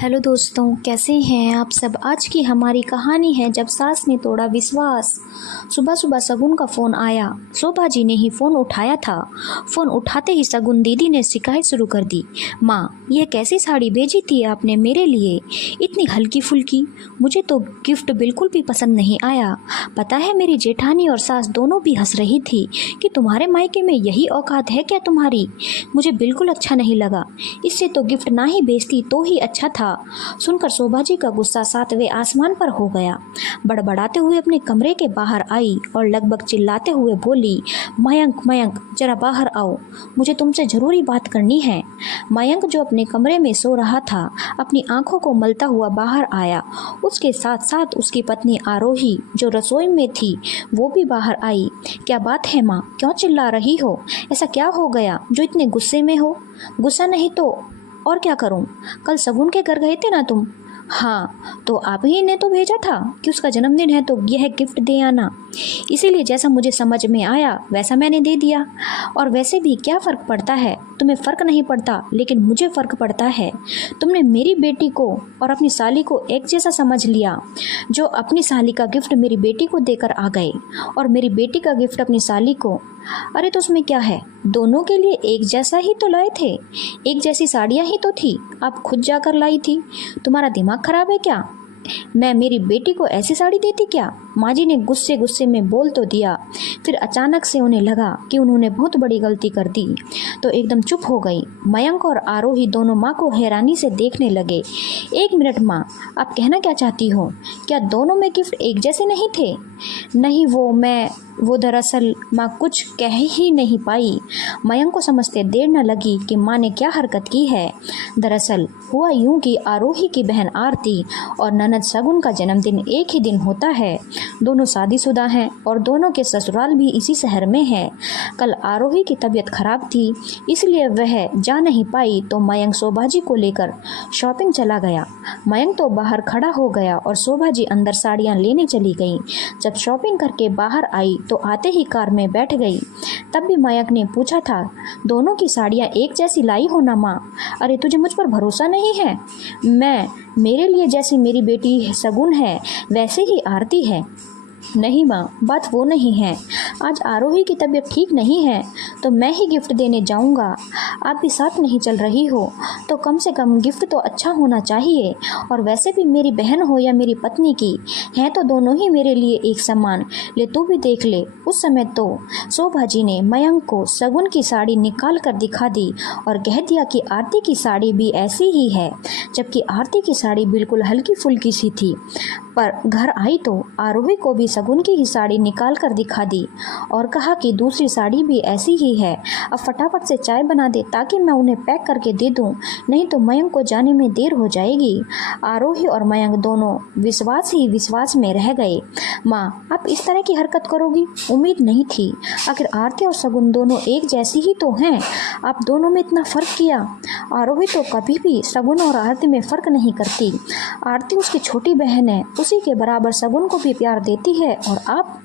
Hello दोस्तों, कैसे हैं आप सब। आज की हमारी कहानी है जब सास ने तोड़ा विश्वास। सुबह सुबह शगुन का फ़ोन आया। शोभा जी ने ही फ़ोन उठाया था। फ़ोन उठाते ही शगुन दीदी ने शिकायत शुरू कर दी। माँ, यह कैसी साड़ी भेजी थी आपने मेरे लिए, इतनी हल्की फुल्की। मुझे तो गिफ्ट बिल्कुल भी पसंद नहीं आया। पता है, मेरी जेठानी और सास दोनों भी हंस रही थी कि तुम्हारे मायके में यही औकात है क्या तुम्हारी। मुझे बिल्कुल अच्छा नहीं लगा। इससे तो गिफ्ट ना ही भेजती तो ही अच्छा था। सुनकर शोभा जी का गुस्सा सातवें आसमान पर हो गया। बड़बड़ाते हुए अपने कमरे के बाहर आई और लगभग चिल्लाते हुए बोली, मयंक मयंक, जरा बाहर आओ, मुझे तुमसे ज़रूरी बात करनी है। मयंक, जो अपने कमरे में सो रहा था, अपनी आंखों को मलता हुआ बाहर आया। उसके साथ साथ उसकी पत्नी आरोही, जो रसोई में थी, वो भी बाहर आई। क्या बात है माँ, क्यों चिल्ला रही हो? ऐसा क्या हो गया जो इतने गुस्से में हो? गुस्सा नहीं तो और क्या करूं? कल शगुन के घर गए थे ना तुम? हाँ, तो आप ही ने तो भेजा था कि उसका जन्मदिन है तो यह गिफ्ट दे आना। इसीलिए जैसा मुझे समझ में आया वैसा मैंने दे दिया। और वैसे भी क्या फ़र्क पड़ता है? तुम्हें फ़र्क नहीं पड़ता, लेकिन मुझे फ़र्क पड़ता है। तुमने मेरी बेटी को और अपनी साली को एक जैसा समझ लिया। जो अपनी साली का गिफ्ट मेरी बेटी को देकर आ गए और मेरी बेटी का गिफ्ट अपनी साली को। अरे तो उसमें क्या है, दोनों के लिए एक जैसा ही तो लाए थे। एक जैसी साड़ियाँ ही तो थी, आप खुद जाकर लाई थी। तुम्हारा दिमाग खराब है क्या? मैं मेरी बेटी को ऐसी साड़ी देती क्या? माँ जी ने गुस्से गुस्से में बोल तो दिया। फिर अचानक से उन्हें लगा कि उन्होंने बहुत बड़ी गलती कर दी, तो एकदम चुप हो गई। मयंक और आरोही दोनों माँ को हैरानी से देखने लगे। एक मिनट माँ, आप कहना क्या चाहती हो? क्या दोनों में गिफ्ट एक जैसे नहीं थे? नहीं, वो दरअसल माँ कुछ कह ही नहीं पाई। मयंक को समझते देर न लगी कि माँ ने क्या हरकत की है। दरअसल हुआ यूं कि आरोही की बहन आरती और ननद शगुन का जन्मदिन एक ही दिन होता है। दोनों शादीशुदा हैं और दोनों के ससुराल भी इसी शहर में है। कल आरोही की तबीयत खराब थी, इसलिए वह जा नहीं पाई, तो मयंक शोभा जी को लेकर शॉपिंग चला गया। मयंक तो बाहर खड़ा हो गया और शोभा जी अंदर साड़ियाँ लेने चली गई। जब शॉपिंग करके बाहर आई तो आते ही कार में बैठ गई। तब भी मयंक ने पूछा था, दोनों की साड़ियाँ एक जैसी लाई हो ना माँ? अरे तुझे मुझ पर भरोसा नहीं है? मेरे लिए जैसी मेरी बेटी शगुन है वैसे ही आरती है। नहीं माँ, बात वो नहीं है। आज आरोही की तबीयत ठीक नहीं है तो मैं ही गिफ्ट देने जाऊंगा। आप भी साथ नहीं चल रही हो तो कम से कम गिफ्ट तो अच्छा होना चाहिए। और वैसे भी मेरी बहन हो या मेरी पत्नी की, हैं तो दोनों ही मेरे लिए एक समान। ले तू भी देख ले। उस समय तो शोभा जी ने मयंक को शगुन की साड़ी निकाल कर दिखा दी और कह दिया कि आरती की साड़ी भी ऐसी ही है, जबकि आरती की साड़ी बिल्कुल हल्की फुल्की सी थी। पर घर आई तो आरोही को भी शगुन की ही साड़ी निकाल कर दिखा दी और कहा कि दूसरी साड़ी भी ऐसी ही है। अब फटाफट से चाय बना दे ताकि मैं उन्हें पैक करके दे दूं, नहीं तो मयंक को जाने में देर हो जाएगी। आरोही और मयंक दोनों विश्वास ही विश्वास में रह गए। माँ, आप इस तरह की हरकत करोगी उम्मीद नहीं थी। आखिर आरती और शगुन दोनों एक जैसी ही तो हैं, आप दोनों में इतना फ़र्क किया। आरोही तो कभी भी शगुन और आरती में फ़र्क नहीं करती। आरती उसकी छोटी बहन है, उसी के बराबर शगुन को भी प्यार देती है। और आप?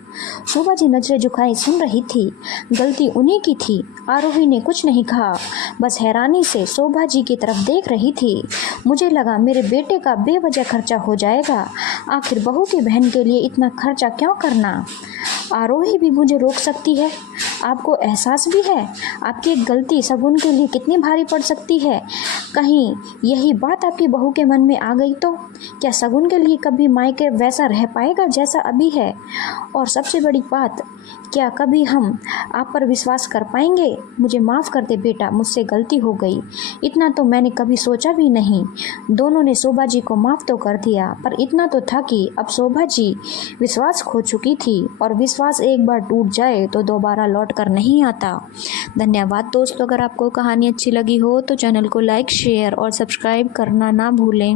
शोभा जी नजरें झुकाए सुन रही थी। गलती उन्हीं की थी। आरोही ने कुछ नहीं कहा, बस हैरानी से शोभा जी की तरफ देख रही थी। मुझे लगा मेरे बेटे का बेवजह खर्चा हो जाएगा। आखिर बहू की बहन के लिए इतना खर्चा क्यों करना? आरोही भी मुझे रोक सकती है। आपको एहसास भी है आपकी एक गलती शगुन के लिए कितनी भारी पड़ सकती है? कहीं यही बात आपकी बहू के मन में आ गई तो क्या शगुन के लिए कभी मायके वैसा रह पाएगा जैसा अभी है? और सबसे बड़ी बात, क्या कभी हम आप पर विश्वास कर पाएंगे? मुझे माफ़ कर दे बेटा, मुझसे गलती हो गई। इतना तो मैंने कभी सोचा भी नहीं। दोनों ने शोभा जी को माफ़ तो कर दिया, पर इतना तो था कि अब शोभा जी विश्वास खो चुकी थी और विश्वास एक बार टूट जाए तो दोबारा लौट कर नहीं आता। धन्यवाद दोस्तों। अगर आपको कहानी अच्छी लगी हो तो चैनल को लाइक, शेयर और सब्सक्राइब करना ना भूलें।